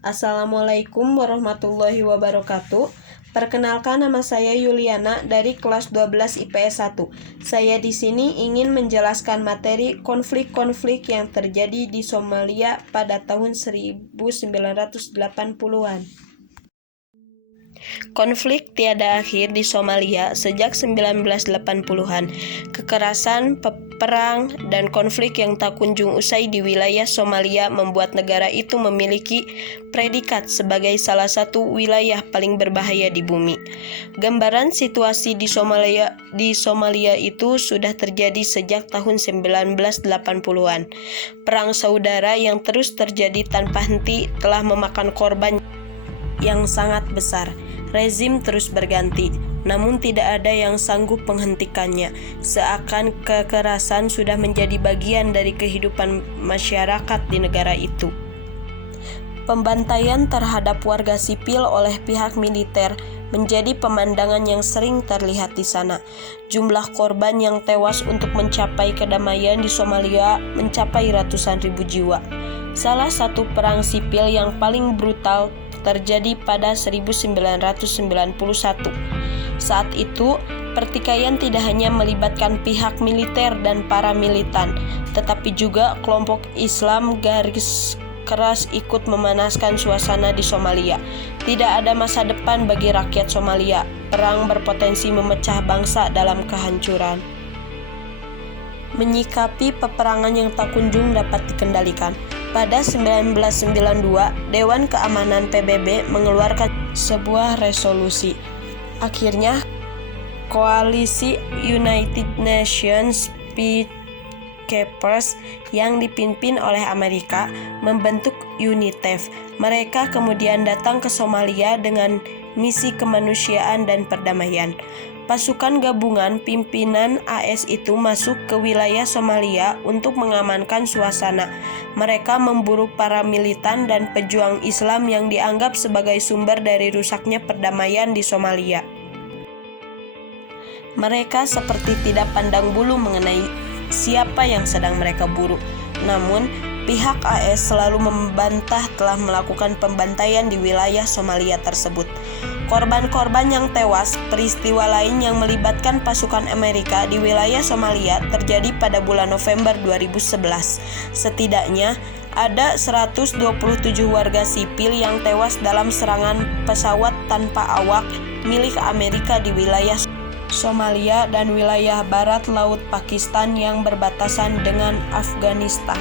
Assalamualaikum warahmatullahi wabarakatuh. Perkenalkan, nama saya Yuliana dari kelas 12 IPS 1. Saya di sini ingin menjelaskan materi konflik-konflik yang terjadi di Somalia pada tahun 1980-an. Konflik tiada akhir di Somalia sejak 1980-an. Kekerasan, perang, dan konflik yang tak kunjung usai di wilayah Somalia membuat negara itu memiliki predikat sebagai salah satu wilayah paling berbahaya di bumi. Gambaran situasi di Somalia itu sudah terjadi sejak tahun 1980-an. Perang saudara yang terus terjadi tanpa henti telah memakan korban yang sangat besar. Rezim terus berganti, namun tidak ada yang sanggup menghentikannya. Seakan kekerasan sudah menjadi bagian dari kehidupan masyarakat di negara itu. Pembantaian terhadap warga sipil oleh pihak militer menjadi pemandangan yang sering terlihat di sana. Jumlah korban yang tewas untuk mencapai kedamaian di Somalia mencapai ratusan ribu jiwa. Salah satu perang sipil yang paling brutal terjadi pada 1991. Saat itu, pertikaian tidak hanya melibatkan pihak militer dan para militan, tetapi juga kelompok Islam garis keras ikut memanaskan suasana di Somalia. Tidak ada masa depan bagi rakyat Somalia. Perang berpotensi memecah bangsa dalam kehancuran. Menyikapi peperangan yang tak kunjung dapat dikendalikan, pada 1992, Dewan Keamanan PBB mengeluarkan sebuah resolusi. Akhirnya, koalisi United Nations Peacekeepers yang dipimpin oleh Amerika membentuk UNITEF. Mereka kemudian datang ke Somalia dengan misi kemanusiaan dan perdamaian. Pasukan gabungan pimpinan AS itu masuk ke wilayah Somalia untuk mengamankan suasana. Mereka memburu para militan dan pejuang Islam yang dianggap sebagai sumber dari rusaknya perdamaian di Somalia. Mereka seperti tidak pandang bulu mengenai siapa yang sedang mereka buru. Namun, pihak AS selalu membantah telah melakukan pembantaian di wilayah Somalia tersebut. Korban-korban yang tewas, peristiwa lain yang melibatkan pasukan Amerika di wilayah Somalia terjadi pada bulan November 2011. Setidaknya ada 127 warga sipil yang tewas dalam serangan pesawat tanpa awak milik Amerika di wilayah Somalia dan wilayah barat laut Pakistan yang berbatasan dengan Afghanistan.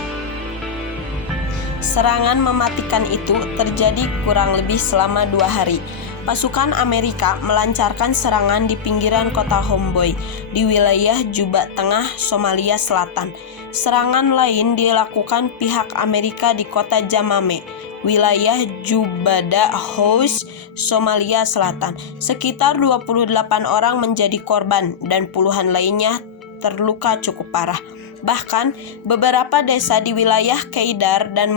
Serangan mematikan itu terjadi kurang lebih selama 2 hari. Pasukan Amerika melancarkan serangan di pinggiran kota Homboy di wilayah Juba Tengah, Somalia Selatan. Serangan lain dilakukan pihak Amerika di kota Jamame, wilayah Jubbada House, Somalia Selatan. Sekitar 28 orang menjadi korban dan puluhan lainnya terluka cukup parah. Bahkan, beberapa desa di wilayah Keidar dan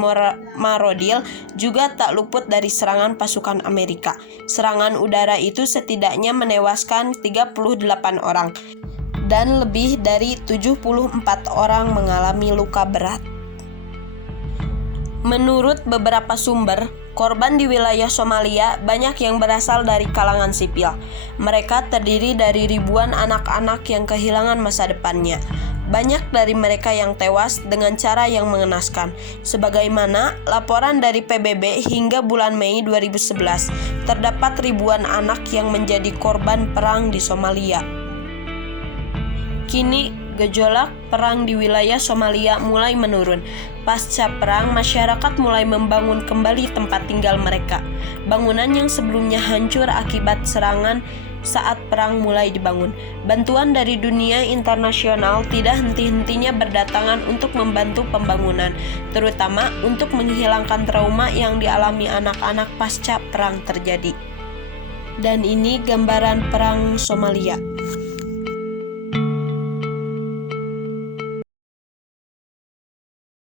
Marodil juga tak luput dari serangan pasukan Amerika. Serangan udara itu setidaknya menewaskan 38 orang, dan lebih dari 74 orang mengalami luka berat. Menurut beberapa sumber, korban di wilayah Somalia banyak yang berasal dari kalangan sipil. Mereka terdiri dari ribuan anak-anak yang kehilangan masa depannya. Banyak dari mereka yang tewas dengan cara yang mengenaskan. Sebagaimana laporan dari PBB hingga bulan Mei 2011, terdapat ribuan anak yang menjadi korban perang di Somalia. Kini, gejolak perang di wilayah Somalia mulai menurun. Pasca perang, masyarakat mulai membangun kembali tempat tinggal mereka. Bangunan yang sebelumnya hancur akibat serangan saat perang mulai dibangun. Bantuan dari dunia internasional tidak henti-hentinya berdatangan untuk membantu pembangunan, terutama untuk menghilangkan trauma yang dialami anak-anak pasca perang terjadi. Dan ini gambaran perang Somalia.